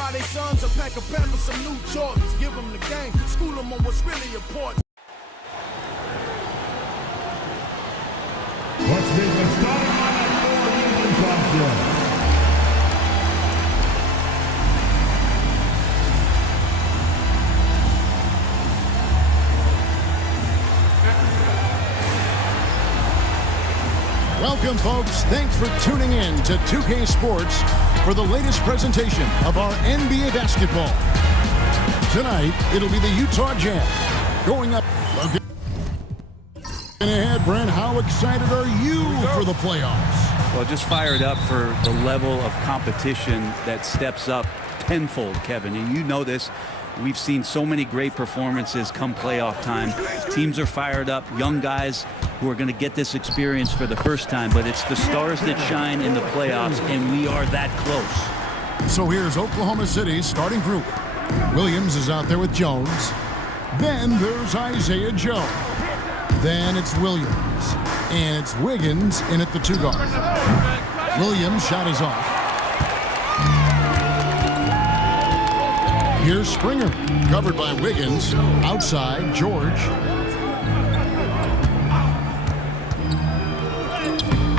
buy their sons a pack of Pampers, some new Jordans. Give them the game, school them on what's really important. Let's meet the starting lineup for Union Conference. Welcome, folks. Thanks for tuning in to 2K Sports for the latest presentation of our NBA basketball. Tonight, it'll be the Utah Jazz going up. Looking ahead, Brent, how excited are you for the playoffs? Well, just fired up for the level of competition that steps up tenfold, Kevin. And you know this. We've seen so many great performances come playoff time. Teams are fired up, young guys who are going to get this experience for the first time, but it's the stars that shine in the playoffs, and we are that close. So here's Oklahoma City's starting group. Williams is out there with Jones. Then there's Isaiah Joe. Then it's Williams. And it's Wiggins in at the two guard. Williams' shot is off. Here's Springer, covered by Wiggins. Outside, George.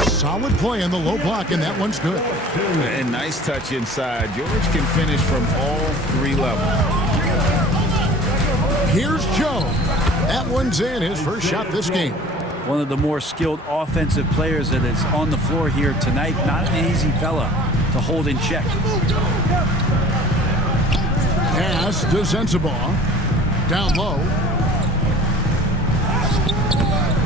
Solid play on the low block, and that one's good. And nice touch inside. George can finish from all three levels. Here's Joe. That one's in, his first shot this game. One of the more skilled offensive players that is on the floor here tonight. Not an easy fella to hold in check. Pass to Sensabaugh. Down low.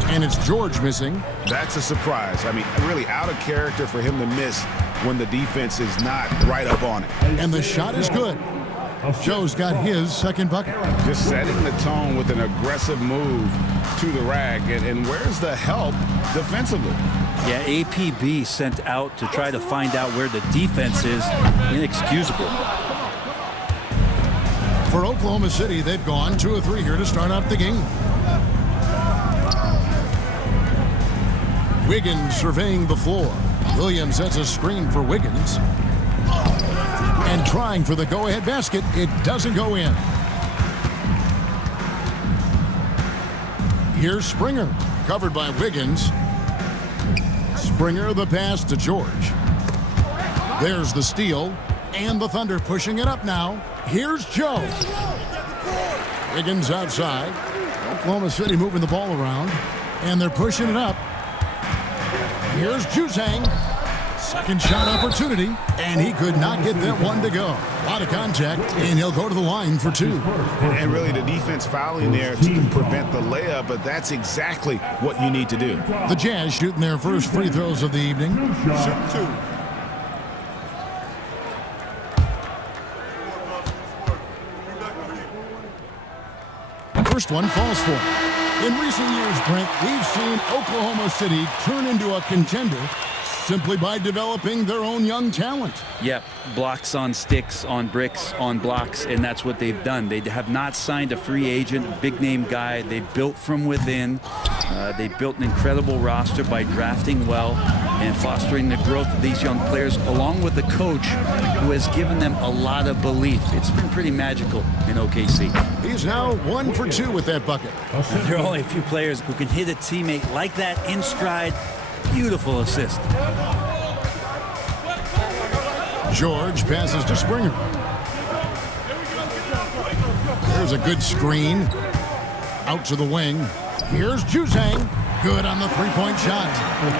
And it's George missing. That's a surprise. I mean, really out of character for him to miss when the defense is not right up on it. And the shot is good. Joe's got his second bucket. Just setting the tone with an aggressive move to the rack. And where's the help defensively? Yeah, APB sent out to try to find out where the defense is. Inexcusable. For Oklahoma City, they've gone 2 of 3 here to start out the game. Wiggins surveying the floor. Williams sets a screen for Wiggins. And trying for the go-ahead basket. It doesn't go in. Here's Springer, covered by Wiggins. Springer, the pass to George. There's the steal. And the Thunder pushing it up now. Here's Joe. Wiggins outside. Oklahoma City moving the ball around. And they're pushing it up. Here's Juzang. Second shot opportunity. And he could not get that one to go. A lot of contact. And he'll go to the line for 2. And really the defense fouling there to prevent the layup. But that's exactly what you need to do. The Jazz shooting their first free throws of the evening. Shoot 2. First one falls for him. In recent years, Brent, we've seen Oklahoma City turn into a contender simply by developing their own young talent. Yep, blocks on sticks, on bricks, on blocks, and that's what they've done. They have not signed a free agent, big-name guy. They built from within. They built an incredible roster by drafting well and fostering the growth of these young players, along with the coach who has given them a lot of belief. It's been pretty magical in OKC. He's now 1 for 2 with that bucket. There are only a few players who can hit a teammate like that in stride. Beautiful assist. George passes to Springer. There's a good screen. Out to the wing. Here's Juzang. Good on the three-point shot.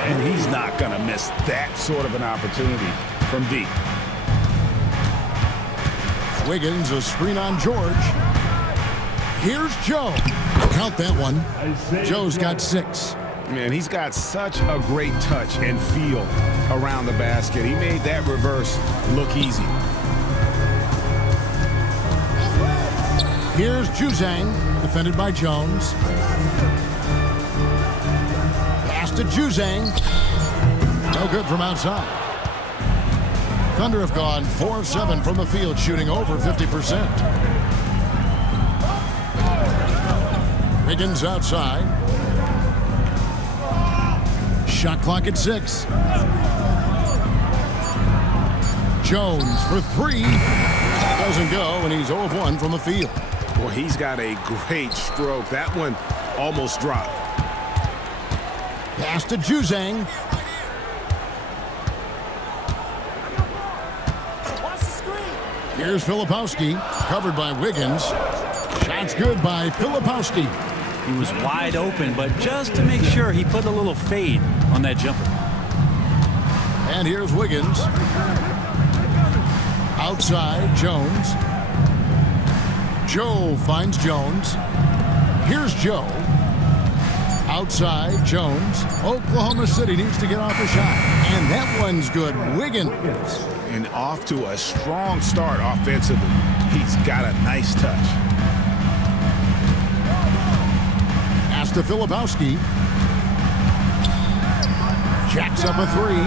And he's not going to miss that sort of an opportunity from deep. Wiggins, a screen on George. Here's Joe. Count that one. Joe's got 6. Man, he's got such a great touch and feel around the basket. He made that reverse look easy. Here's Juzang, defended by Jones. Pass to Juzang. No good from outside. Thunder have gone 4 of 7 from the field, shooting over 50%. Wiggins outside. Shot clock at 6. Jones for 3. doesn't go, and he's 0 of 1 from the field. Well, he's got a great stroke. That one almost dropped. Pass to Juzang. Here's Filipowski, covered by Wiggins. Shot's good by Filipowski. He was wide open, but just to make sure, he put a little fade on that jumper. And here's Wiggins. Outside, Jones. Joe finds Jones. Here's Joe. Outside, Jones. Oklahoma City needs to get off a shot. And that one's good. Wiggins. And off to a strong start offensively. He's got a nice touch. Pass to Filipowski. Jacks up a three.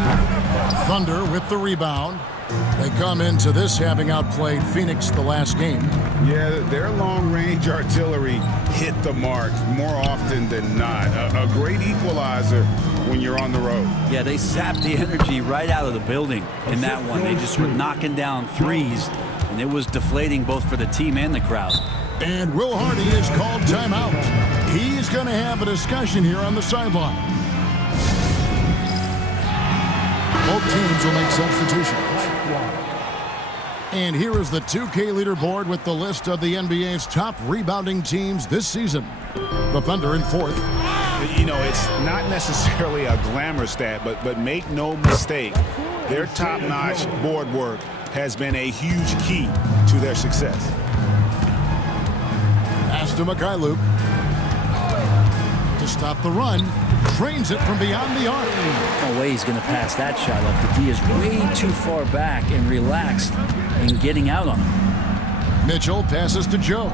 Thunder with the rebound. They come into this having outplayed Phoenix the last game. Yeah, their long-range artillery hit the mark more often than not. A great equalizer when you're on the road. Yeah, they sapped the energy right out of the building in that one. They just were knocking down threes, and it was deflating both for the team and the crowd. And Will Hardy is called timeout. He's going to have a discussion here on the sideline. Both teams will make substitutions. And here is the 2K leaderboard with the list of the NBA's top rebounding teams this season. The Thunder in 4th. You know, it's not necessarily a glamour stat, but make no mistake, their top-notch board work has been a huge key to their success. Pass to Mikhailuk. To stop the run. Trains it from beyond the arc. No way he's going to pass that shot up. The D is way too far back and relaxed in getting out on him. Mitchell passes to Joe.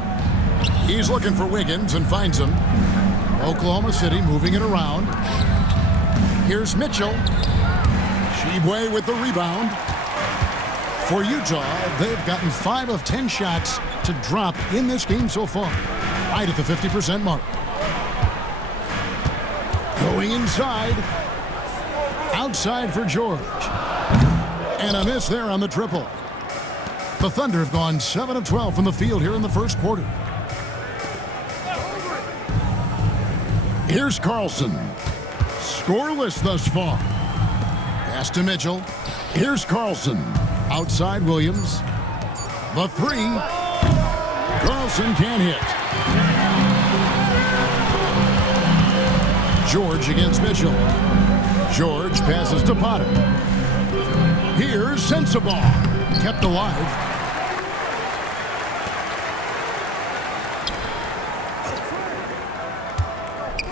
He's looking for Wiggins and finds him. Oklahoma City moving it around. Here's Mitchell. Shibwe with the rebound. For Utah, they've gotten 5 of 10 shots to drop in this game so far. Right at the 50% mark. Going inside. Outside for George. And a miss there on the triple. The Thunder have gone 7 of 12 from the field here in the first quarter. Here's Carlson. Scoreless thus far. Pass to Mitchell. Here's Carlson. Outside Williams. The three. Carlson can't hit. George against Mitchell. George passes to Potter. Here's Sensabaugh. Kept alive.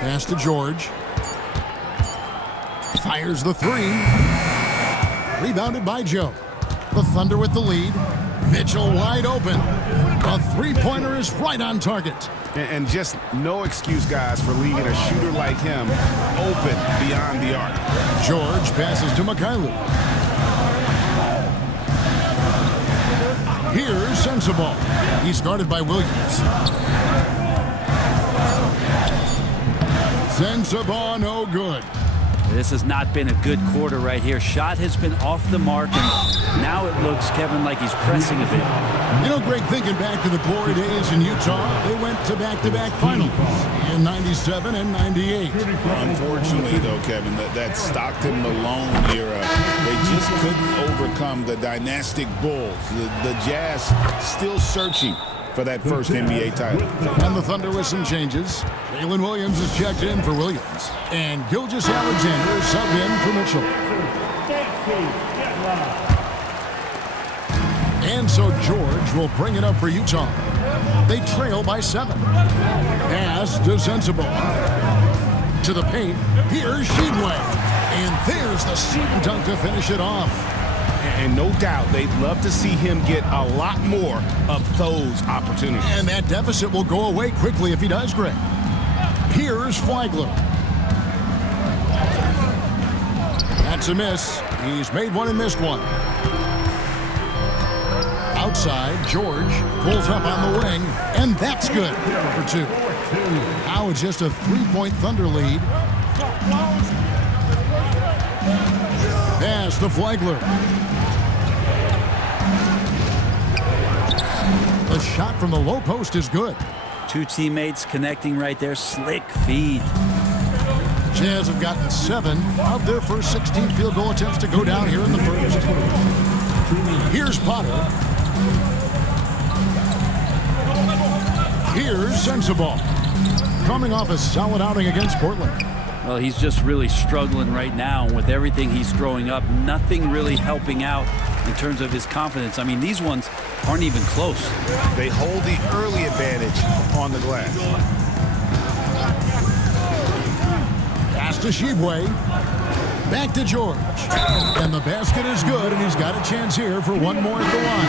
Pass to George. Fires the three. Rebounded by Joe. The Thunder with the lead. Mitchell wide open. A three-pointer is right on target. And just no excuse, guys, for leaving a shooter like him open beyond the arc. George passes to Mikhailuk. Here's Sensabaugh. He's guarded by Williams. Sensabaugh, no good. This has not been a good quarter right here. Shot has been off the mark, and now it looks, Kevin, like he's pressing a bit. You know, Greg, thinking back to the glory days in Utah, they went to back-to-back finals in 97 and 98. Unfortunately, though, Kevin, that Stockton-Malone era, they just couldn't overcome the dynastic Bulls. The Jazz still searching for that first NBA title. And the Thunder with some changes. Jalen Williams is checked in for Williams. And Gilgeous-Alexander is subbed in for Mitchell. And so George will bring it up for Utah. They trail by 7. Pass to Sensabaugh. To the paint. Here's Shibwe. And there's the slam dunk to finish it off. And no doubt they'd love to see him get a lot more of those opportunities. And that deficit will go away quickly if he does, Greg. Here's Flagler. That's a miss. He's made one and missed one. Outside, George pulls up on the wing, and that's good for 2. Now it's just a 3-point Thunder lead. Pass to Flagler. shot from the low post is good. Two teammates connecting right there. Slick feed. Jazz have gotten 7 of their first 16 field goal attempts to go down here in the first. Here's Potter. Here's Sensabaugh. Coming off a solid outing against Portland. Well, he's just really struggling right now. With everything he's throwing up, nothing really helping out in terms of his confidence. I mean, these ones aren't even close. They hold the early advantage on the glass. Pass to Shibwe. Back to George. And the basket is good, and he's got a chance here for one more at the line.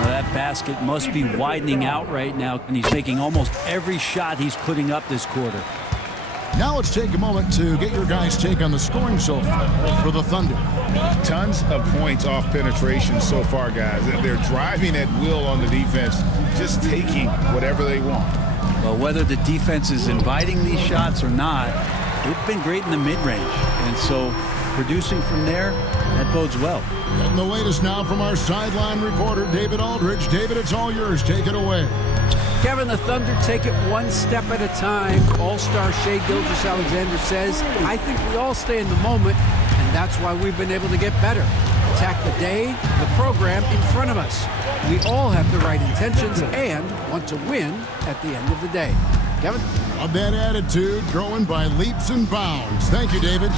Well, that basket must be widening out right now, and he's making almost every shot he's putting up this quarter. Now let's take a moment to get your guys' take on the scoring so far for the Thunder. Tons of points off penetration so far, guys. They're driving at will on the defense, just taking whatever they want. Well, whether the defense is inviting these shots or not, they've been great in the mid-range. And so producing from there, that bodes well. Getting the latest now from our sideline reporter, David Aldridge. David, it's all yours. Take it away. Kevin, the Thunder take it one step at a time. All-star Shai Gilgeous-Alexander says, I think we all stay in the moment, and that's why we've been able to get better. Attack the day, the program in front of us. We all have the right intentions and want to win at the end of the day. Kevin? Of that attitude, growing by leaps and bounds. Thank you, David.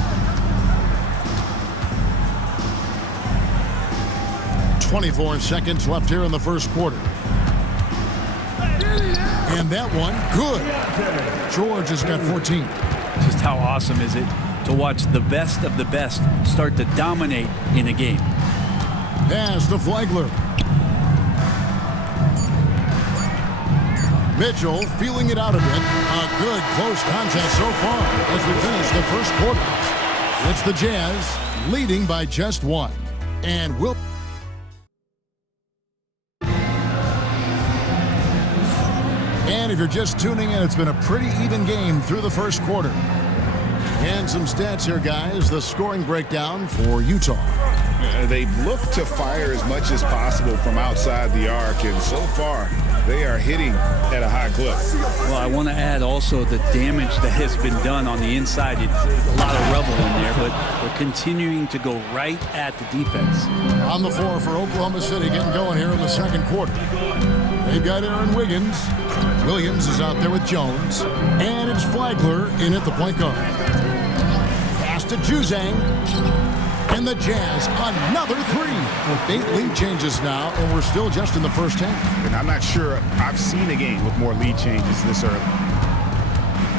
24 seconds left here in the first quarter. And that one, good. George has got 14. Just how awesome is it to watch the best of the best start to dominate in a game? Pass to Flagler. Mitchell feeling it out a bit. A good close contest so far as we finish the first quarter. It's the Jazz leading by just 1. And we'll... And if you're just tuning in, it's been a pretty even game through the first quarter. And some stats here, guys. The scoring breakdown for Utah. They've looked to fire as much as possible from outside the arc, and so far they are hitting at a high clip. Well, I want to add also the damage that has been done on the inside. It's a lot of rubble in there, but they're continuing to go right at the defense. On the floor for Oklahoma City, getting going here in the second quarter. They've got Aaron Wiggins. Williams is out there with Jones. And it's Flagler in at the point guard. Pass to Juzang. And the Jazz, another 3. 8 lead changes now, and we're still just in the first half. And I'm not sure I've seen a game with more lead changes this early.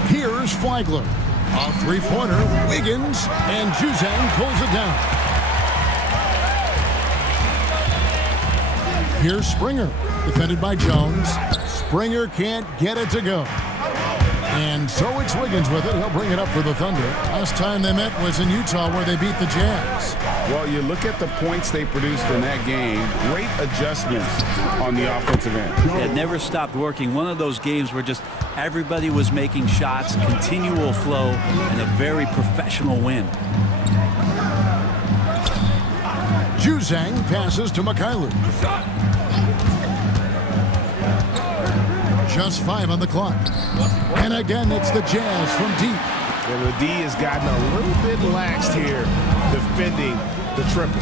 Here's Flagler. A 3-pointer, Wiggins, and Juzang pulls it down. Here's Springer, defended by Jones. Springer can't get it to go. And so it's Wiggins with it. He'll bring it up for the Thunder. Last time they met was in Utah where they beat the Jazz. Well, you look at the points they produced in that game. Great adjustments on the offensive end. It never stopped working. One of those games where just everybody was making shots, continual flow, and a very professional win. Juzang passes to Mikhailuk. Just 5 on the clock. And again, it's the Jazz from deep. Well, the D has gotten a little bit laxed here defending the triple.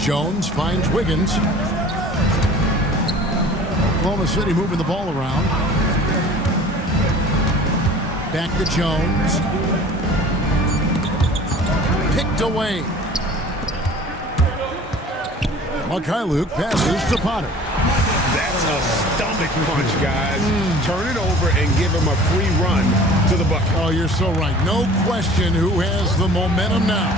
Jones finds Wiggins. Oklahoma City moving the ball around. Back to Jones. Picked away. Mikhailuk passes to Potter. That's a stomach punch, guys. Turn it over and give him a free run to the bucket. Oh, you're so right. No question who has the momentum now.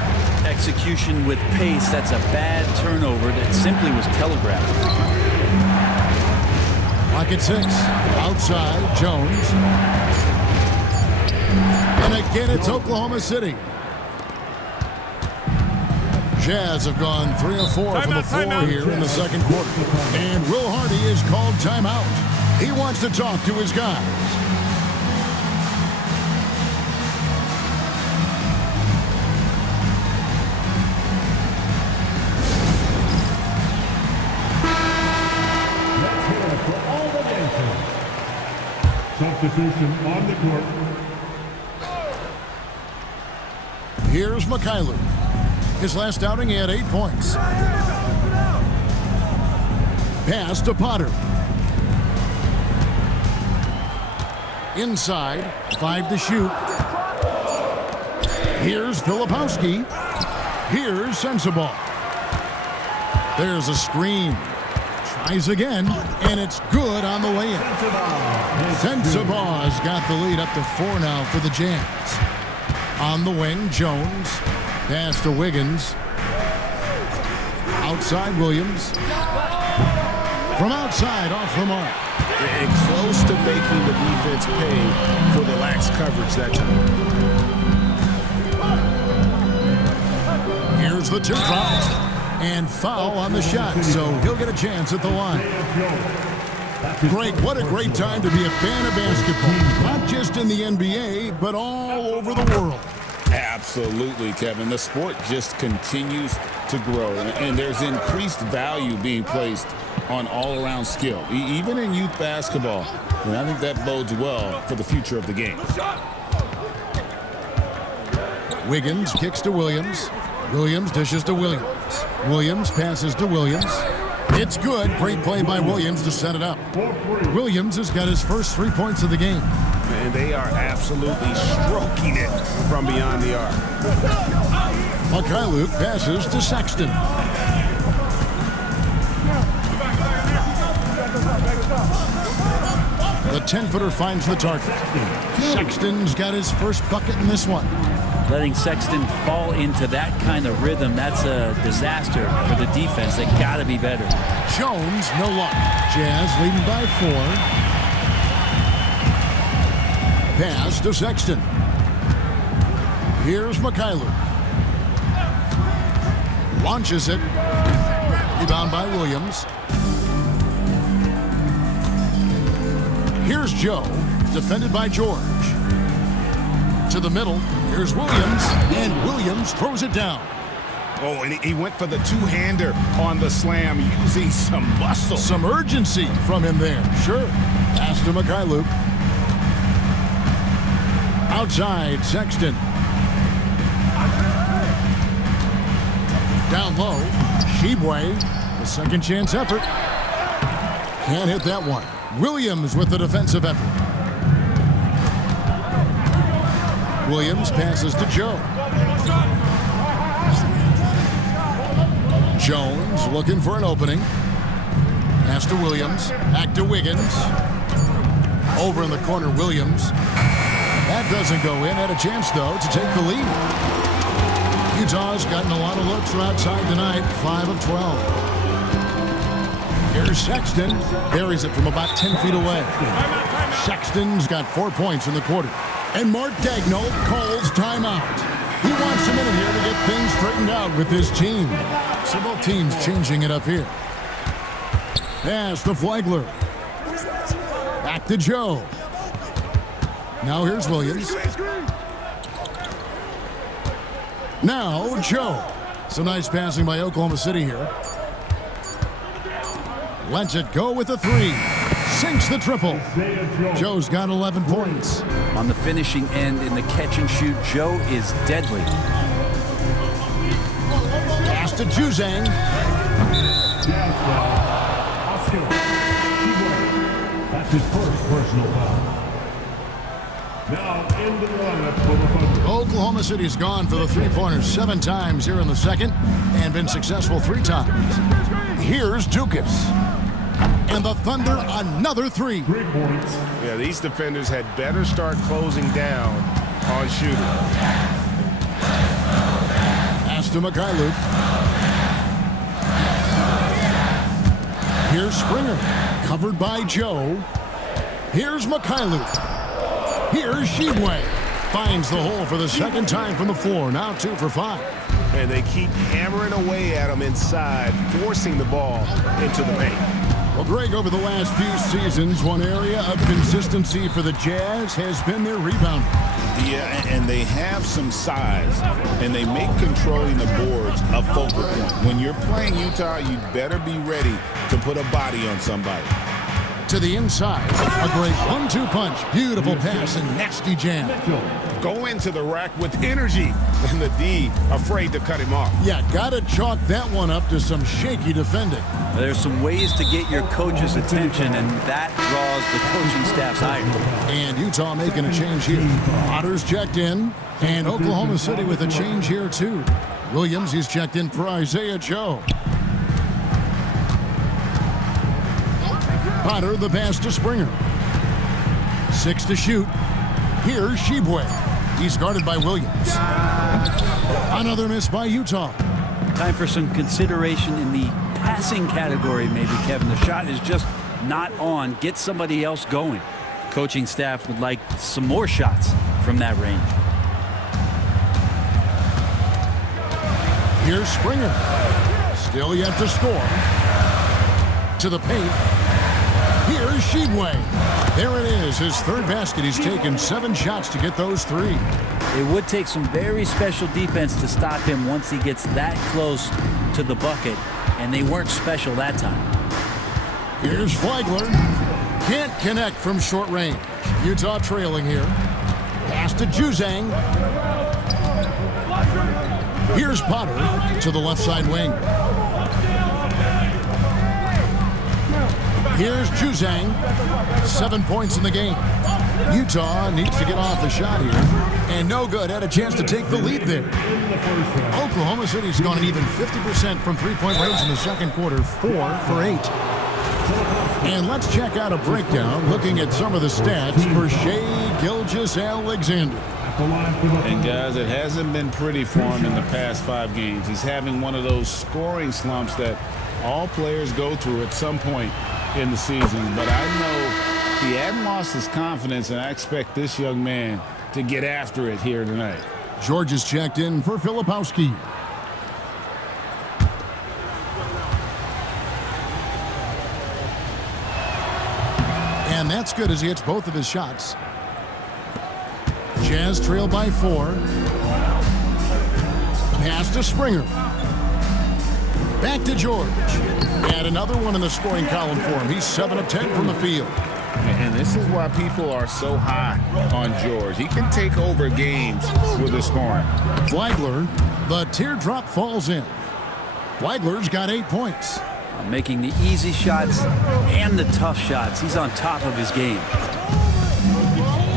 Execution with pace. That's a bad turnover that simply was telegraphed. Lock at 6. Outside, Jones. And again, it's Oklahoma City. Jazz have gone 3 of 4 from the floor here in the second quarter. And Will Hardy is called timeout. He wants to talk to his guys. Substitution on the court. Here's Mikhailuk. His last outing, he had 8 points. Pass to Potter. Inside, 5 to shoot. Here's Filipowski. Here's Sensabaugh. There's a screen. Tries again, and it's good on the way in. Sensabaugh's got the lead up to 4 now for the Jazz. On the wing, Jones. Pass to Wiggins. Outside, Williams. From outside, off the mark. And close to making the defense pay for the lax coverage that time. Here's the tip drop. And foul on the shot, so he'll get a chance at the line. Greg, what a great time to be a fan of basketball. Not just in the NBA, but all over the world. Absolutely, Kevin. The sport just continues to grow, and there's increased value being placed on all-around skill, even in youth basketball. And I think that bodes well for the future of the game. Wiggins kicks to Williams. Williams dishes to Williams. Williams passes to Williams. It's good. Great play by Williams to set it up. Williams has got his first 3 points of the game. And they are absolutely stroking it from beyond the arc. Mikhailuk passes to Sexton. The 10-footer finds the target. Sexton's got his first bucket in this one. Letting Sexton fall into that kind of rhythm, that's a disaster for the defense. They got to be better. Jones, no luck. Jazz leading by 4. Pass to Sexton. Here's Mikhailuk. Launches it. Rebound by Williams. Here's Joe, defended by George. To the middle, here's Williams, and Williams throws it down. Oh, and he went for the two-hander on the slam, using some muscle. Some urgency from him there, sure. Pass to Mikhailuk. Outside, Sexton. Down low, Shibwe, the second chance effort. Can't hit that one. Williams with the defensive effort. Williams passes to Joe. Jones looking for an opening. Pass to Williams. Back to Wiggins. Over in the corner, Williams. That doesn't go in. Had a chance, though, to take the lead. Utah's gotten a lot of looks from outside tonight. 5 of 12. Here's Sexton. Buries it from about 10 feet away. Sexton's got 4 points in the quarter. And Mark Daigneault calls timeout. He wants a minute here to get things straightened out with his team. So both teams changing it up here. Pass to Flagler. Back to Joe. Now here's Williams. Now Joe. Some nice passing by Oklahoma City here. Lets it go with a 3. Sinks the triple. Joe's got 11 points. On the finishing end in the catch and shoot, Joe is deadly. Pass to Juzang. That's his first personal foul. Now into the lineup for the Thunder. Oklahoma City's gone for the three-pointers 7 times here in the second and been successful 3 times. Here's Dukas. And the Thunder, another 3. 3 points. Yeah, these defenders had better start closing down on shooting. Pass to Mikhailuk. Here's Springer. Covered by Joe. Here's Mikhailuk. Here's Shibwe. Finds the hole for the second time from the floor. Now 2 for 5. And they keep hammering away at him inside, forcing the ball into the paint. Well, Greg, over the last few seasons, one area of consistency for the Jazz has been their rebounding. Yeah, and they have some size, and they make controlling the boards a focal point. When you're playing Utah, you better be ready to put a body on somebody. To the inside. A great 1-2 punch. Beautiful pass and nasty jam. Go into the rack with energy, and the D afraid to cut him off. Yeah, gotta chalk that one up to some shaky defending. There's some ways to get your coach's attention, and that draws the coaching staff's ire. And Utah making a change here. Potter's checked in, and Oklahoma City with a change here too. Williams, he's checked in for Isaiah Joe. Potter, the pass to Springer. 6 to shoot. Here's Shibwe. He's guarded by Williams. Another miss by Utah. Time for some consideration in the passing category, maybe, Kevin. The shot is just not on. Get somebody else going. Coaching staff would like some more shots from that range. Here's Springer. Still yet to score. To the paint. Here's Shibwe. There it is, his third basket. He's taken 7 shots to get those 3. It would take some very special defense to stop him once he gets that close to the bucket, and they weren't special that time. Here's Flagler. Can't connect from short range. Utah trailing here. Pass to Juzang. Here's Potter to the left side wing. Here's Juzang. 7 points in the game. Utah needs to get off the shot here. And no good. Had a chance to take the lead there. Oklahoma City's gone an even 50% from three-point range in the second quarter. 4 for 8. And let's check out a breakdown looking at some of the stats for Shai Gilgeous-Alexander. And guys, it hasn't been pretty for him in the past 5 games. He's having one of those scoring slumps that all players go through at some point in the season. But I know he hadn't lost his confidence, and I expect this young man to get after it here tonight. George is checked in for Filipowski. And that's good as he hits both of his shots. Jazz trail by 4. Pass to Springer. Back to George. And another one in the scoring column for him. He's 7 of 10 from the field. And this is why people are so high on George. He can take over games with his scoring. Flagler, the teardrop falls in. Flagler's got 8 points. Making the easy shots and the tough shots. He's on top of his game.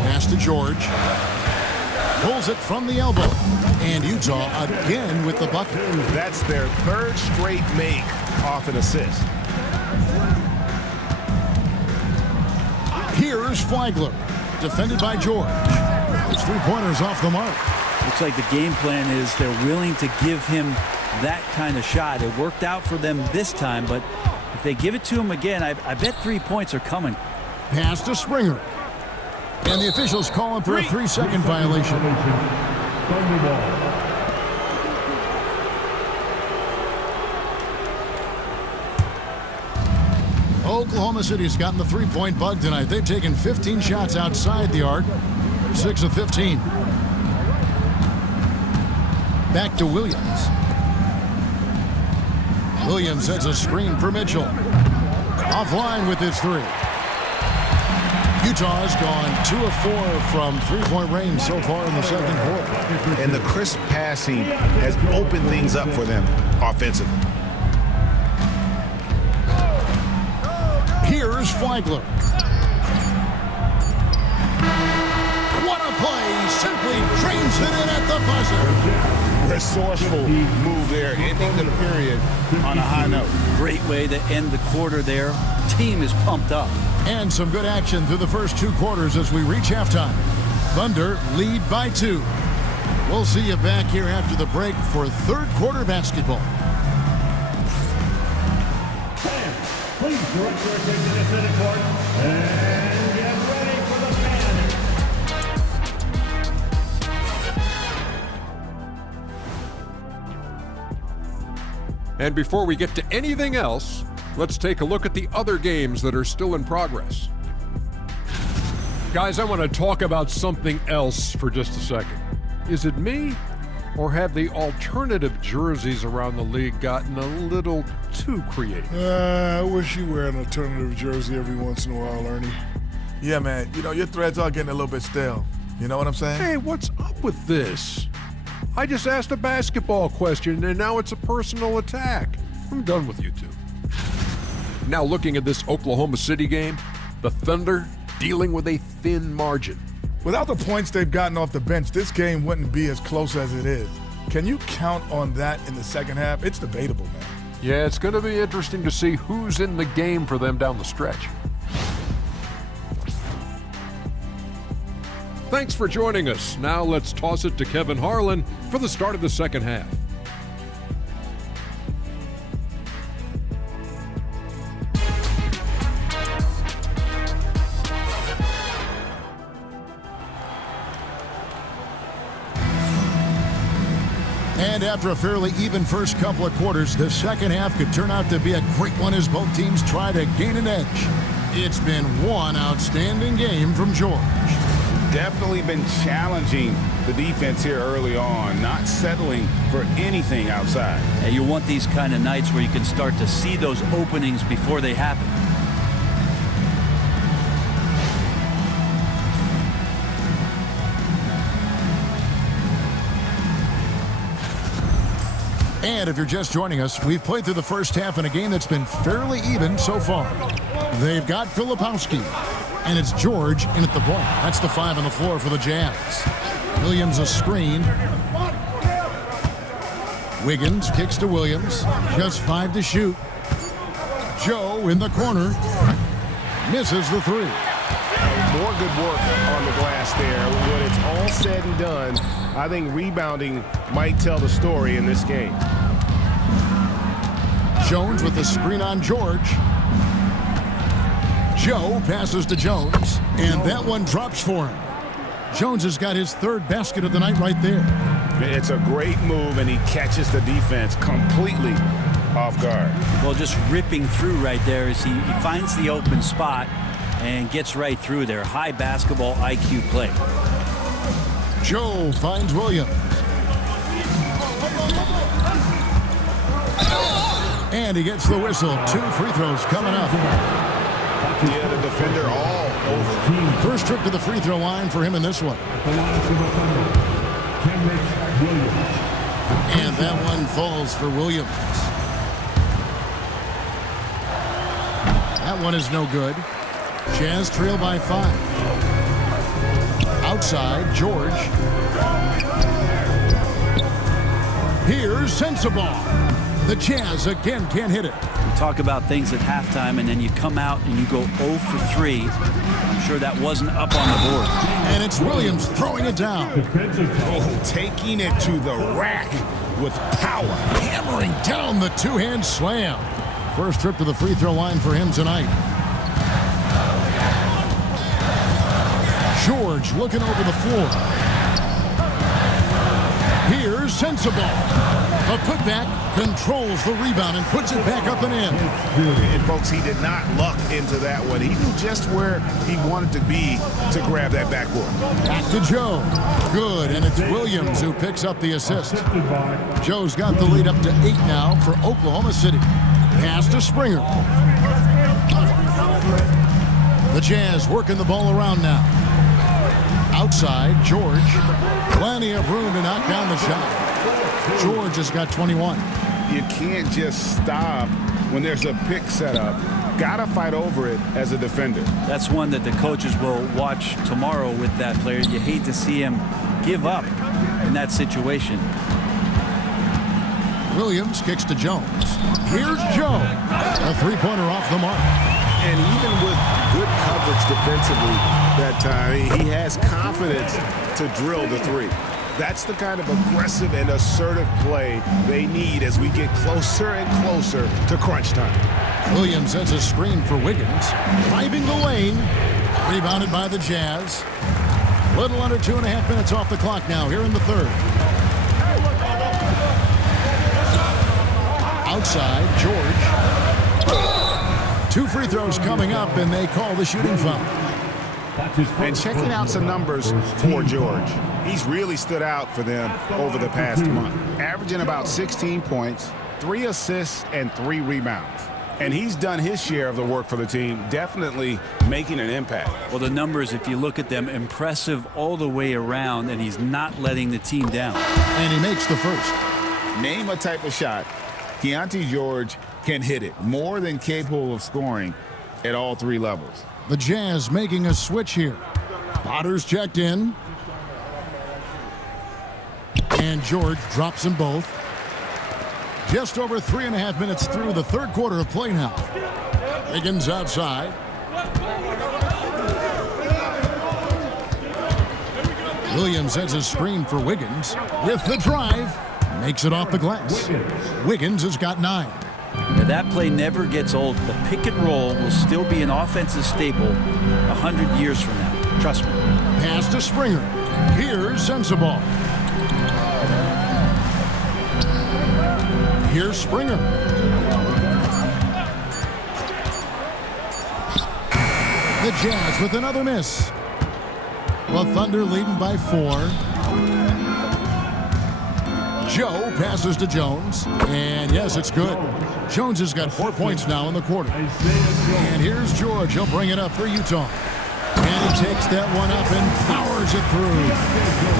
Pass to George. Pulls it from the elbow. And Utah again with the bucket. That's their 3rd straight make off an assist. Here's Flagler. Defended by George. His 3-pointers off the mark. Looks like the game plan is they're willing to give him that kind of shot. It worked out for them this time, but if they give it to him again, I bet 3 points are coming. Pass to Springer. And the officials call him for a 3-second violation. Oklahoma City's gotten the 3-point bug tonight. They've taken 15 shots outside the arc. They're 6 of 15. Back to Williams. Williams sets a screen for Mitchell. Offline with his 3. Utah's gone 2 of 4 from 3-point range so far in the second quarter. And the crisp passing has opened things up for them offensively. Here's Flagler. What a play! Simply trains it in at the buzzer. Resourceful move there, ending the period on a high note. Great way to end the quarter there. Team is pumped up. And some good action through the first 2 quarters as we reach halftime. Thunder lead by 2. We'll see you back here after the break for 3rd quarter basketball. Please direct your attention to center court and get ready for the fan. And before we get to anything else, let's take a look at the other games that are still in progress. Guys, I want to talk about something else for just a second. Is it me? Or have the alternative jerseys around the league gotten a little too creative? I wish you wear an alternative jersey every once in a while, Ernie. Yeah, man. You know, your threads are getting a little bit stale. You know what I'm saying? Hey, what's up with this? I just asked a basketball question, and now it's a personal attack. I'm done with you two. Now looking at this Oklahoma City game, the Thunder dealing with a thin margin. Without the points they've gotten off the bench, this game wouldn't be as close as it is. Can you count on that in the second half? It's debatable, man. Yeah, it's going to be interesting to see who's in the game for them down the stretch. Thanks for joining us. Now let's toss it to Kevin Harlan for the start of the second half. And after a fairly even first couple of quarters, the second half could turn out to be a great one as both teams try to gain an edge. It's been one outstanding game from George. Definitely been challenging the defense here early on, not settling for anything outside. And you want these kind of nights where you can start to see those openings before they happen. And if you're just joining us, we've played through the first half in a game that's been fairly even so far. They've got Filipowski, and it's George in at the point. That's the 5 on the floor for the Jazz. Williams a screen. Wiggins kicks to Williams. Just 5 to shoot. Joe in the corner. Misses the 3. More good work on the glass there. When it's all said and done, I think rebounding might tell the story in this game. Jones with the screen on George. Joe passes to Jones, and that one drops for him. Jones has got his 3rd basket of the night right there. It's a great move, and he catches the defense completely off guard. Well, just ripping through right there as he finds the open spot and gets right through there. High basketball IQ play. Joe finds Williams. And he gets the whistle. 2 free throws coming up. Yeah, the defender all over. First trip to the free throw line for him in this one. And that one falls for Williams. That one is no good. Jazz trail by 5. Outside, George. Here's Sensabaugh. The Jazz again can't hit it. We talk about things at halftime, and then you come out and you go 0 for 3. I'm sure that wasn't up on the board. And it's Williams throwing it down. Oh, taking it to the rack with power. Hammering down the 2-hand slam. First trip to the free throw line for him tonight. George looking over the floor. Here's Sensabaugh. A putback, controls the rebound and puts it back up and in. And folks, he did not luck into that one. He knew just where he wanted to be to grab that backboard. Back to Joe. Good, and it's Williams who picks up the assist. Joe's got the lead up to 8 now for Oklahoma City. Pass to Springer. The Jazz working the ball around now. Outside, George. Plenty of room to knock down the shot. George has got 21. You can't just stop when there's a pick set up. Gotta fight over it as a defender. That's one that the coaches will watch tomorrow with that player. You hate to see him give up in that situation. Williams kicks to Jones. Here's Joe. A 3-pointer off the mark. And even with good coverage defensively that time, he has confidence to drill the 3. That's the kind of aggressive and assertive play they need as we get closer and closer to crunch time. Williams sends a screen for Wiggins. Driving the lane. Rebounded by the Jazz. Little under 2.5 minutes off the clock now here in the 3rd. Outside, George. 2 free throws coming up, and they call the shooting foul. And checking out some numbers for George. He's really stood out for them over the past month, averaging about 16 points, 3 assists, and 3 rebounds. And he's done his share of the work for the team, definitely making an impact. Well, the numbers, if you look at them, impressive all the way around, and he's not letting the team down. And he makes the first. Name a type of shot Keontae George can hit it, more than capable of scoring at all 3 levels. The Jazz making a switch here. Potter's checked in. And George drops them both. Just over 3.5 minutes through the third quarter of play now. Wiggins outside. Williams has a screen for Wiggins. With the drive, makes it off the glass. Wiggins has got 9. Now, that play never gets old. The pick and roll will still be an offensive staple 100 years from now. Trust me. Pass to Springer. Here's Sensabaugh. Here's Springer. The Jazz with another miss. The Thunder leading by 4. Joe passes to Jones. And yes, it's good. Jones has got 4 points now in the quarter. And here's George. He'll bring it up for Utah. And he takes that one up and powers it through.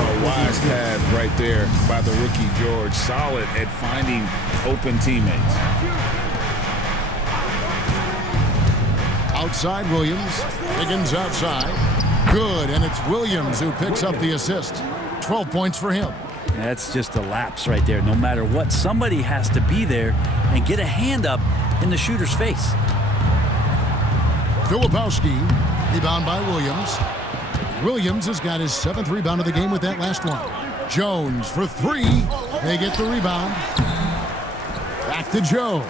A wise pass right there by the rookie George. Solid at finding open teammates. Outside Williams. Wiggins outside. Good, and it's Williams who picks up the assist. 12 points for him. That's just a lapse right there. No matter what, somebody has to be there and get a hand up in the shooter's face. Filipowski, rebound by Williams. Williams has got his 7th rebound of the game with that last one. Jones for 3. They get the rebound. Back to Joe.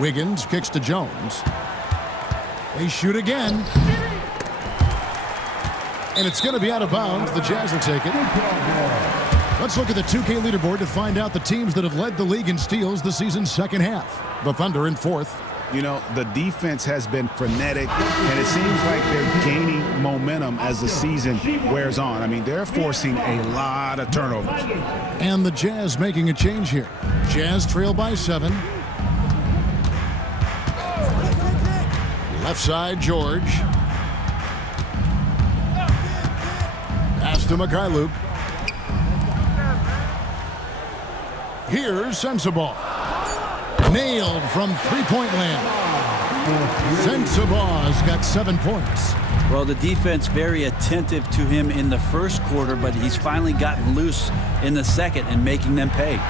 Wiggins kicks to Jones. They shoot again. And it's going to be out of bounds. The Jazz will take it. Let's look at the 2K leaderboard to find out the teams that have led the league in steals the season's second half. The Thunder in 4th. You know, the defense has been frenetic, and it seems like they're gaining momentum as the season wears on. I mean, they're forcing a lot of turnovers. And the Jazz making a change here. Jazz trail by 7. Left side, George. Pass to Mikhailuk. Here's Sensabaugh. Nailed from three-point land. Sensabaugh's got 7 points. Well, the defense very attentive to him in the first quarter, but he's finally gotten loose in the second and making them pay.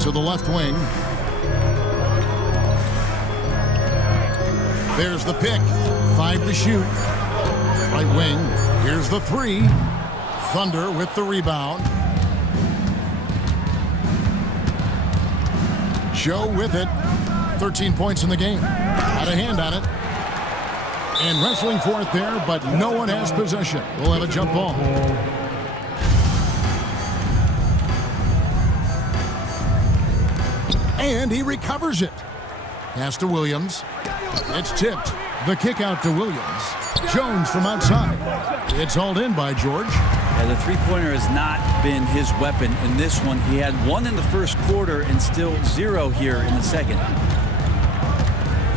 To the left wing. There's the pick. 5 to shoot. Right wing. Here's the 3. Thunder with the rebound. Joe with it. 13 points in the game. Had a hand on it. And wrestling for it there, but no one has possession. We'll have a jump ball. And he recovers it. Pass to Williams. It's tipped. The kick out to Williams. Jones from outside. It's hauled in by George. Yeah, the three-pointer has not been his weapon in this one. He had 1 in the first quarter and still 0 here in the second.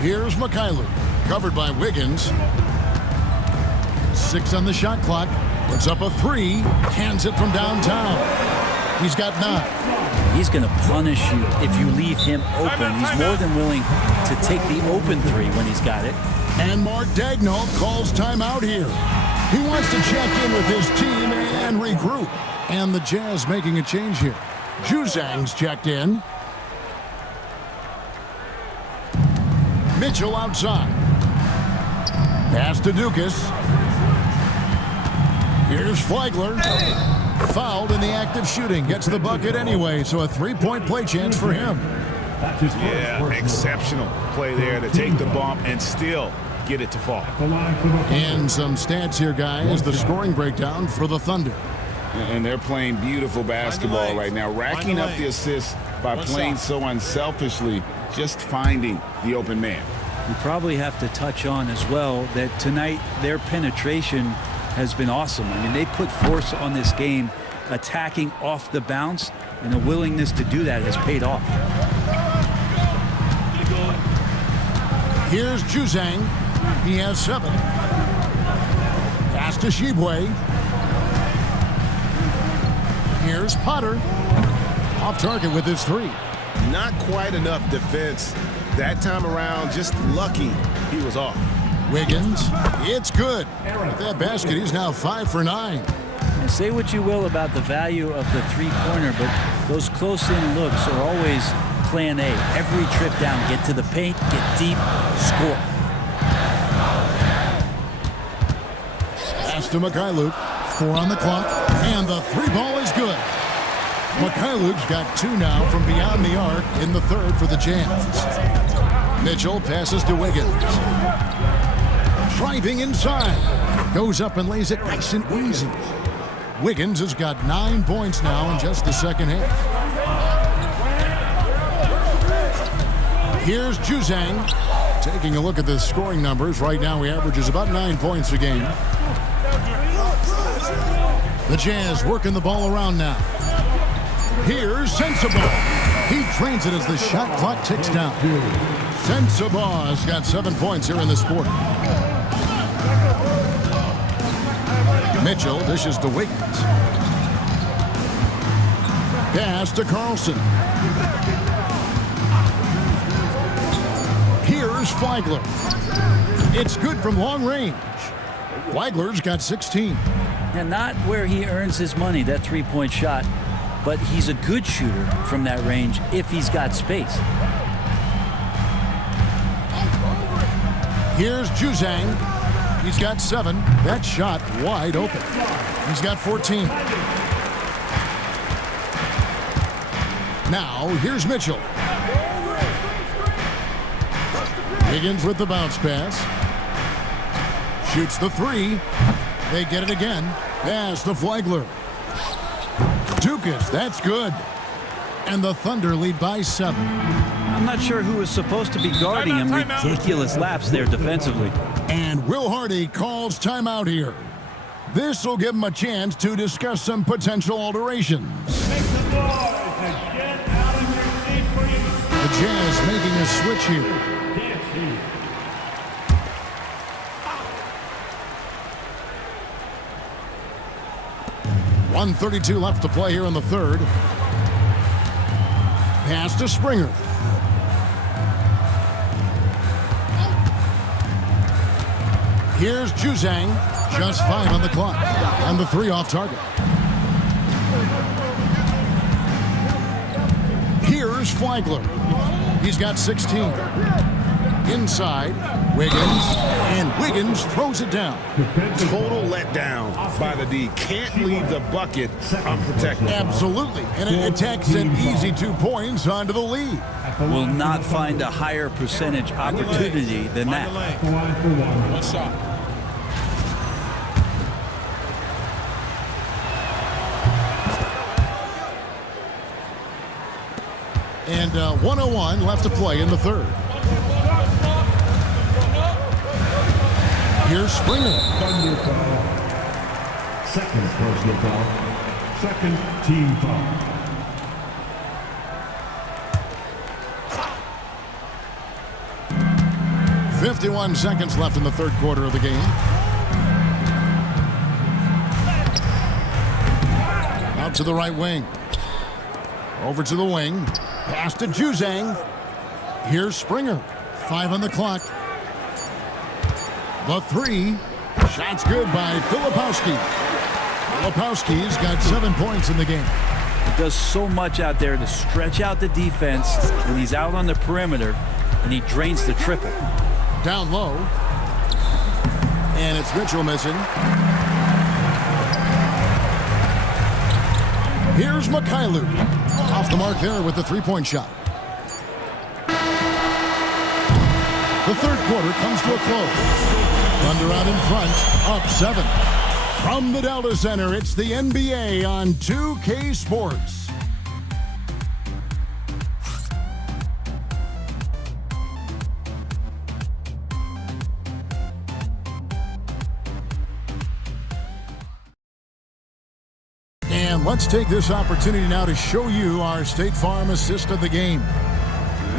Here's Mikhailuk. Covered by Wiggins. 6 on the shot clock. Puts up a 3. Hands it from downtown. He's got 9. He's going to punish you if you leave him open. He's more than willing to take the open 3 when he's got it. And Mark Daigneault calls timeout here. He wants to check in with his team and regroup. And the Jazz making a change here. Juzang's checked in. Mitchell outside. Pass to Dukas. Here's Flagler. Fouled in the act of shooting. Gets the bucket anyway, so a 3-point play chance for him. Yeah, exceptional play there to take the bump and still get it to fall. And some stats here, guys. The scoring breakdown for the Thunder. And they're playing beautiful basketball right now, racking up the assists by playing so unselfishly, just finding the open man. We probably have to touch on as well that tonight their penetration has been awesome. I mean, they put force on this game, attacking off the bounce, and the willingness to do that has paid off. Here's Juzang. He has 7. Pass to Shibwe. Here's Potter. Off target with his 3. Not quite enough defense that time around. Just lucky he was off. Wiggins. It's good. With that basket, he's now 5 for 9. Say what you will about the value of the three-pointer, but those close-in looks are always plan A. Every trip down, get to the paint, get deep, score. Pass to Mikhailuk. 4 on the clock, and the 3 ball is good. Mikhailuk's got 2 now from beyond the arc in the 3rd for the Jazz. Mitchell passes to Wiggins. Driving inside. Goes up and lays it nice and easy. Wiggins has got 9 points now in just the second half. Here's Juzang. Taking a look at the scoring numbers. Right now he averages about 9 points a game. The Jazz working the ball around now. Here's Sensabaugh. He drains it as the shot clock ticks down. Sensabaugh has got 7 points here in this quarter. Mitchell dishes to Wiggins. Pass to Carlson. Here's Flagler. It's good from long range. Flagler's got 16. And not where he earns his money, that three-point shot, but he's a good shooter from that range if he's got space. Here's Juzang. He's got 7. That shot wide open. He's got 14. Now, here's Mitchell. Wiggins with the bounce pass. Shoots the 3. They get it again. Pass to Flagler. Dukas, that's good. And the Thunder lead by 7. I'm not sure who was supposed to be guarding him. Ridiculous lapse there defensively. And Will Hardy calls timeout here. This will give him a chance to discuss some potential alterations. The Jazz making a switch here. 1:32 left to play here in the 3rd. Pass to Springer. Here's Juzang. Just 5 on the clock. And the 3 off target. Here's Flagler. He's got 16. Inside, Wiggins, and Wiggins throws it down. Total letdown by the D. Can't leave the bucket unprotected. Absolutely, and it attacks an easy 2 points onto the lead. Will not find a higher percentage opportunity than that. One shot. And 1:01 left to play in the 3rd. Here's Springer. Thunder foul. Second personal foul. Second team foul. .51 seconds left in the 3rd quarter of the game. Out to the right wing. Over to the wing. Pass to Juzang. Here's Springer. 5 on the clock. The 3. Shot's good by Filipowski. Filipowski's got 7 points in the game. He does so much out there to stretch out the defense when he's out on the perimeter, and he drains the triple. Down low. And it's Mitchell missing. Here's Mikhailuk. Off the mark there with the 3-point shot. The 3rd quarter comes to a close. Thunder out in front, up 7. From the Delta Center, it's the NBA on 2K Sports. And let's take this opportunity now to show you our State Farm assist of the game.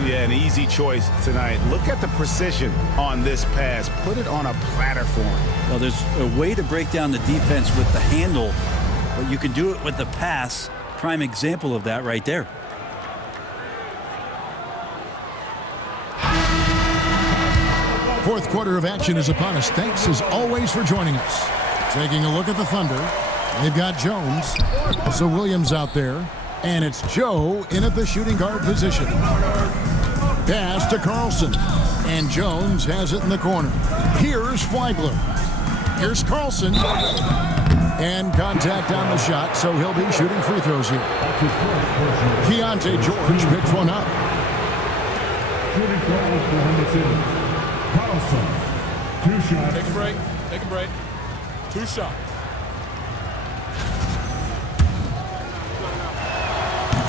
Yeah, an easy choice tonight. Look at the precision on this pass. Put it on a platter for him. Well, there's a way to break down the defense with the handle, but you can do it with the pass. Prime example of that right there. Fourth quarter of action is upon us. Thanks as always for joining us. Taking a look at the Thunder. They've got Jones. Also Williams out there. And it's Joe in at the shooting guard position. Pass to Carlson. And Jones has it in the corner. Here's Flagler. Here's Carlson. And contact on the shot, so he'll be shooting free throws here. Keontae George picks one up. Shooting for Oklahoma City. Carlson. 2 shots. Take a break. Take a break. 2 shots.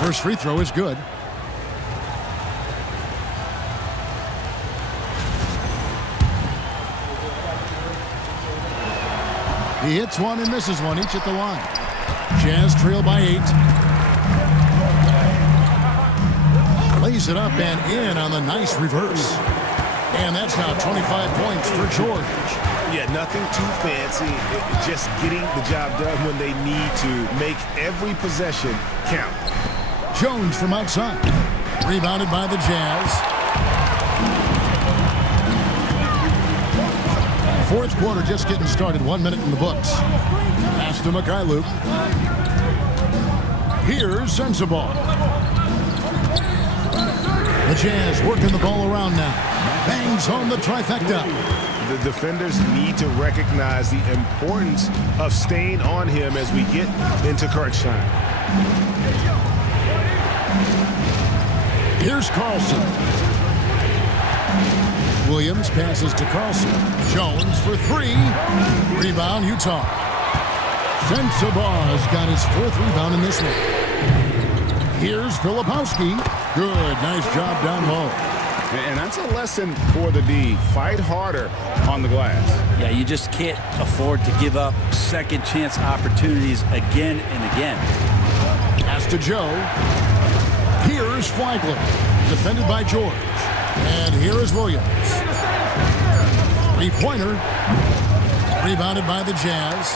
First free throw is good. He hits one and misses one, each at the line. Jazz trail by 8. Lays it up and in on the nice reverse. And that's now 25 points for George. Yeah, nothing too fancy. Just getting the job done when they need to. Make every possession count. Jones from outside. Rebounded by the Jazz. Fourth quarter just getting started. 1 minute in the books. Pass to Mikhailuk. Here's Sensabaugh. The Jazz working the ball around now. Bangs home the trifecta. The defenders need to recognize the importance of staying on him as we get into crunch time. Here's Carlson. Williams passes to Carlson. Jones for 3. Rebound, Utah. Sensabaugh's got his 4th rebound in this one. Here's Filipowski. Good, nice job down low. And that's a lesson for the D. Fight harder on the glass. Yeah, you just can't afford to give up second chance opportunities again and again. Pass to Joe. Here's Flagler. Defended by George. And here is Williams. 3-pointer. Rebounded by the Jazz.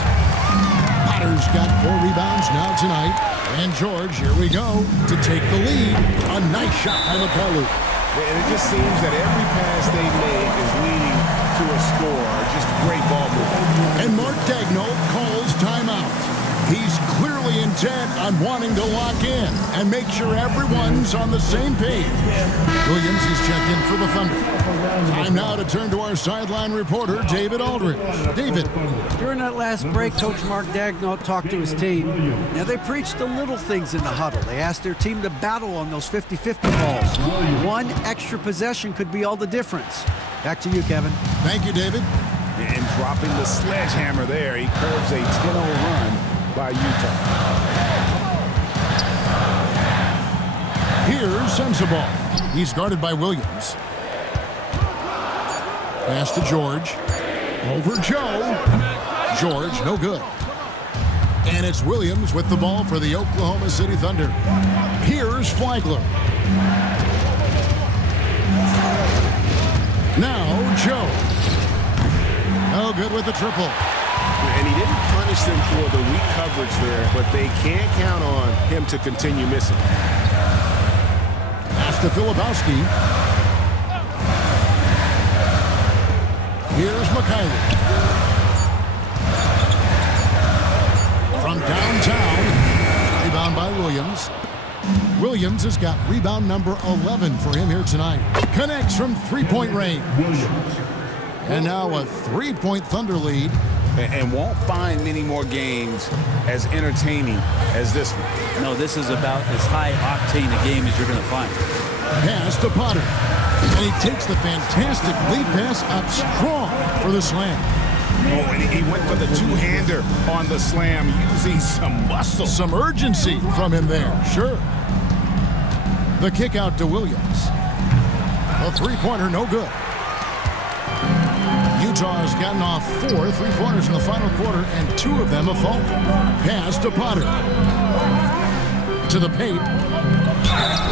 Potter's got 4 rebounds now tonight. And George, here we go, to take the lead. A nice shot by Mikhailuk. And it just seems that every pass they make is leading to a score. Just great ball movement. And Mark Daigneault calls timeout. He's clearly intent on wanting to lock in and make sure everyone's on the same page. Williams is checked in for the Thunder. Time now to turn to our sideline reporter, David Aldridge. David. During that last break, Coach Mark Daigneault talked to his team. Now, they preached the little things in the huddle. They asked their team to battle on those 50-50 balls. One extra possession could be all the difference. Back to you, Kevin. Thank you, David. And dropping the sledgehammer there, he curves a 10-0 run by Utah. Here's Sensabaugh. He's guarded by Williams. Pass to George. Over Joe. George, no good. And it's Williams with the ball for the Oklahoma City Thunder. Here's Flagler. Now Joe. No good with the triple. And he didn't punish them for the weak coverage there, but they can't count on him to continue missing. Pass to Filipowski. Here's Mikhailuk. From downtown, rebound by Williams. Williams has got rebound number 11 for him here tonight. Connects from 3-point range. And now a 3-point Thunder lead. And won't find many more games as entertaining as this one. No, this is about as high octane a game as you're going to find. Pass to Potter. And he takes the fantastic lead pass up strong for the slam. Oh, and he went for the two-hander on the slam, using some muscle. Some urgency from him there, sure. The kick out to Williams. A 3-pointer, no good. Utah's gotten off 4 3-pointers in the final quarter, and 2 of them have fallen. Pass to Potter. To the paint.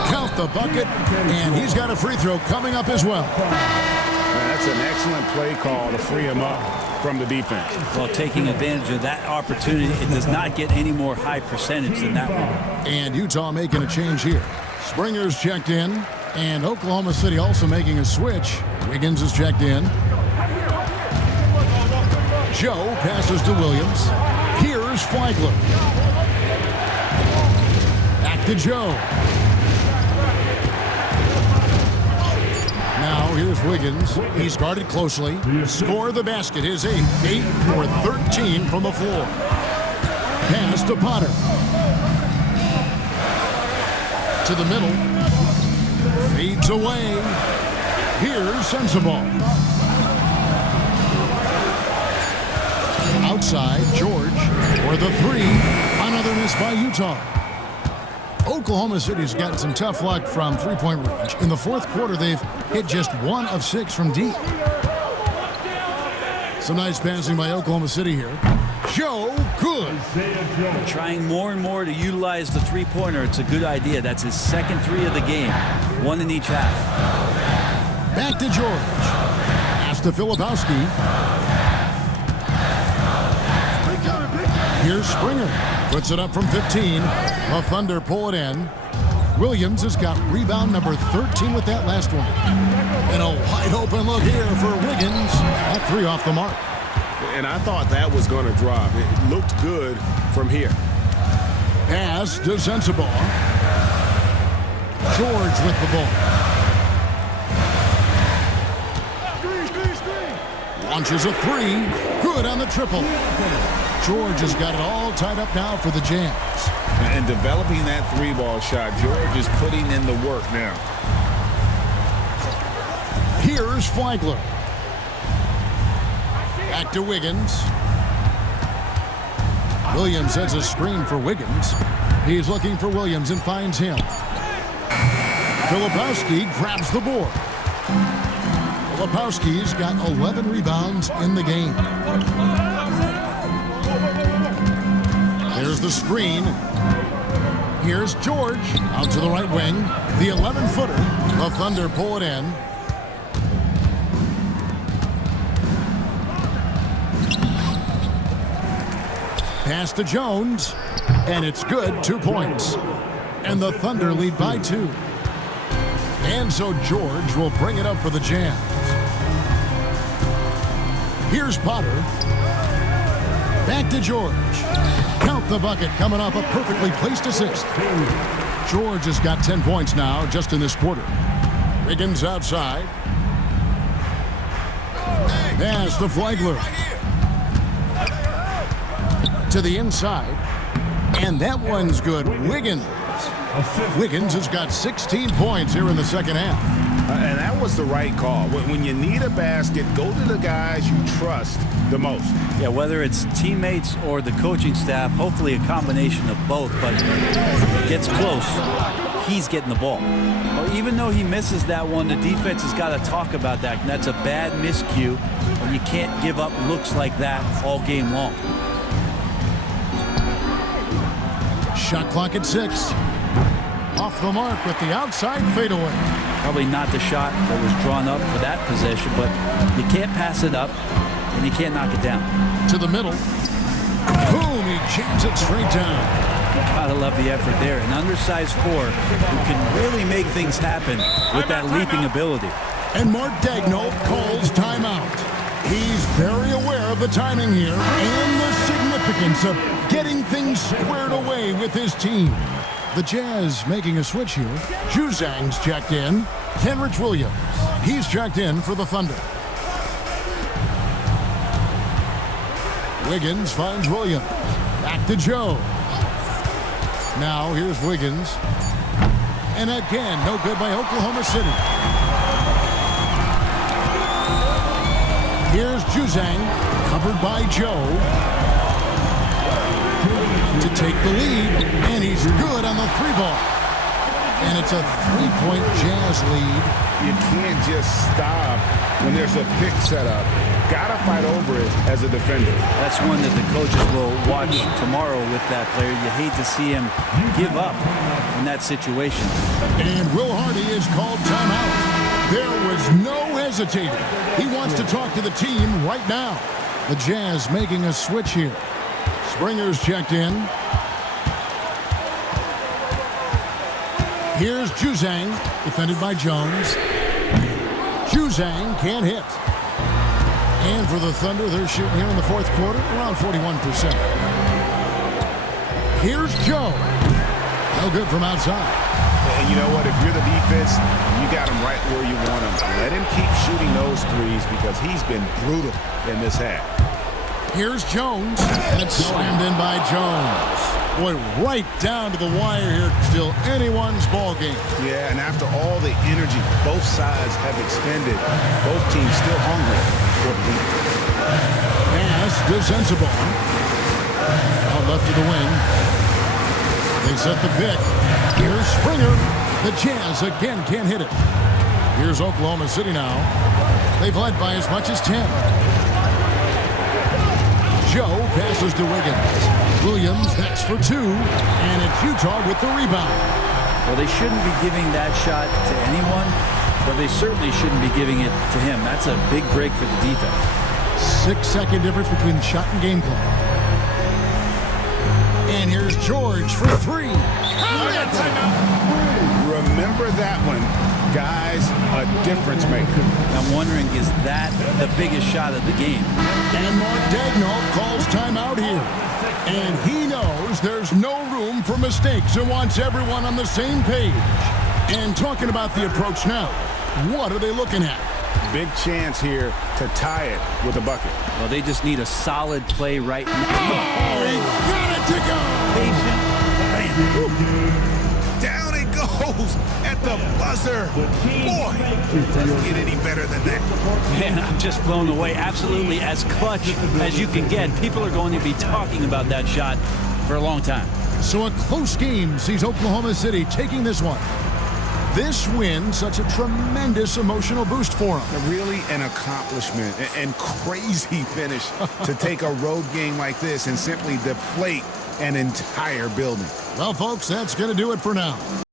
Count the bucket, and he's got a free throw coming up as well. That's an excellent play call to free him up from the defense. Well, taking advantage of that opportunity, it does not get any more high percentage than that one. And Utah making a change here. Springer's checked in, and Oklahoma City also making a switch. Wiggins is checked in. Joe passes to Williams. Here's Flagler. Back to Joe. Now here's Wiggins. He's guarded closely. Score the basket. His 8th. 8 for 13 from the floor. Pass to Potter. To the middle. Feeds away. Here's Sensabaugh. Outside, George for the 3. Another miss by Utah. Oklahoma City's gotten some tough luck from three-point range. In the fourth quarter, they've hit just 1 of 6 from deep. Some nice passing by Oklahoma City here. Joe, good. Trying more and more to utilize the three-pointer. It's a good idea. That's his second 3 of the game. 1 in each half. Back to George. Pass to Filipowski. Here's Springer. Puts it up from 15. The Thunder pull it in. Williams has got rebound number 13 with that last one. And a wide open look here for Wiggins. That 3 off the mark. And I thought that was going to drop. It looked good from here. Pass to Sensabaugh. George with the ball. Launches a 3. Good on the triple. George has got it all tied up now for the Jazz. And developing that 3-ball shot, George is putting in the work now. Here's Flagler. Back to Wiggins. Williams sets a screen for Wiggins. He's looking for Williams and finds him. Filipowski grabs the board. Filipowski's got 11 rebounds in the game. There's the screen. Here's George out to the right wing. The 11-footer. The Thunder pull it in. Pass to Jones. And it's good. 2 points. And the Thunder lead by 2. And so George will bring it up for the Jazz. Here's Potter. Back to George. Count the bucket coming off a perfectly placed assist. George has got 10 points now just in this quarter. Wiggins outside. Pass to Flagler. To the inside. And that one's good. Wiggins. Wiggins has got 16 points here in the second half. And that was the right call. When you need a basket, go to the guys you trust the most. Yeah, whether it's teammates or the coaching staff, hopefully a combination of both, but if it gets close, he's getting the ball. Well, even though he misses that one, the defense has got to talk about that, and that's a bad miscue, and you can't give up looks like that all game long. Shot clock at 6. Off the mark with the outside fadeaway. Probably not the shot that was drawn up for that possession, but you can't pass it up, and you can't knock it down. To the middle. Boom, he jams it straight down. Gotta love the effort there. An undersized 4 who can really make things happen with that leaping ability. And Mark Daigneault calls timeout. He's very aware of the timing here and the significance of getting things squared away with his team. The Jazz making a switch here. Juzang's checked in. Kenrich Williams. He's checked in for the Thunder. Wiggins finds Williams. Back to Joe. Now here's Wiggins. And again, no good by Oklahoma City. Here's Juzang, covered by Joe. To take the lead, and he's good on the 3-ball. And it's a 3-point Jazz lead. You can't just stop when there's a pick set up. Gotta fight over it as a defender. That's one that the coaches will watch tomorrow with that player. You hate to see him give up in that situation. And Will Hardy is called timeout. There was no hesitating. He wants to talk to the team right now. The Jazz making a switch here. Springer's checked in. Here's Juzang, defended by Jones. Juzang can't hit. And for the Thunder, they're shooting here in the fourth quarter around 41%. Here's Joe. No good from outside. And you know what? If you're the defense, you got him right where you want him. Let him keep shooting those threes because he's been brutal in this half. Here's Jones. And it's slammed in by Jones. Boy, right down to the wire here. Still anyone's ball game. Yeah, and after all the energy both sides have expended, both teams still hungry for the lead. Pass to Sensabaugh. Out left to the wing. They set the pick. Here's Springer. The Jazz again can't hit it. Here's Oklahoma City now. They've led by as much as 10. Joe passes to Wiggins. Williams next for 2. And it's Utah with the rebound. Well, they shouldn't be giving that shot to anyone, but they certainly shouldn't be giving it to him. That's a big break for the defense. 6-second difference between shot and game clock. And here's George for 3. Remember that one. Guys, a difference maker. I'm wondering, is that the biggest shot of the game? And Mark Daigneault calls timeout here. And he knows there's no room for mistakes and wants everyone on the same page. And talking about the approach now, what are they looking at? Big chance here to tie it with a bucket. Well, they just need a solid play right now. Oh, he got it to go! Patient. Down it goes at the buzzer. Boy, doesn't get any better than that. Man, I'm just blown away. Absolutely as clutch as you can get. People are going to be talking about that shot for a long time. So a close game sees Oklahoma City taking this one. This win, such a tremendous emotional boost for them. Really an accomplishment and crazy finish to take a road game like this and simply deflate an entire building. Well, folks, that's going to do it for now.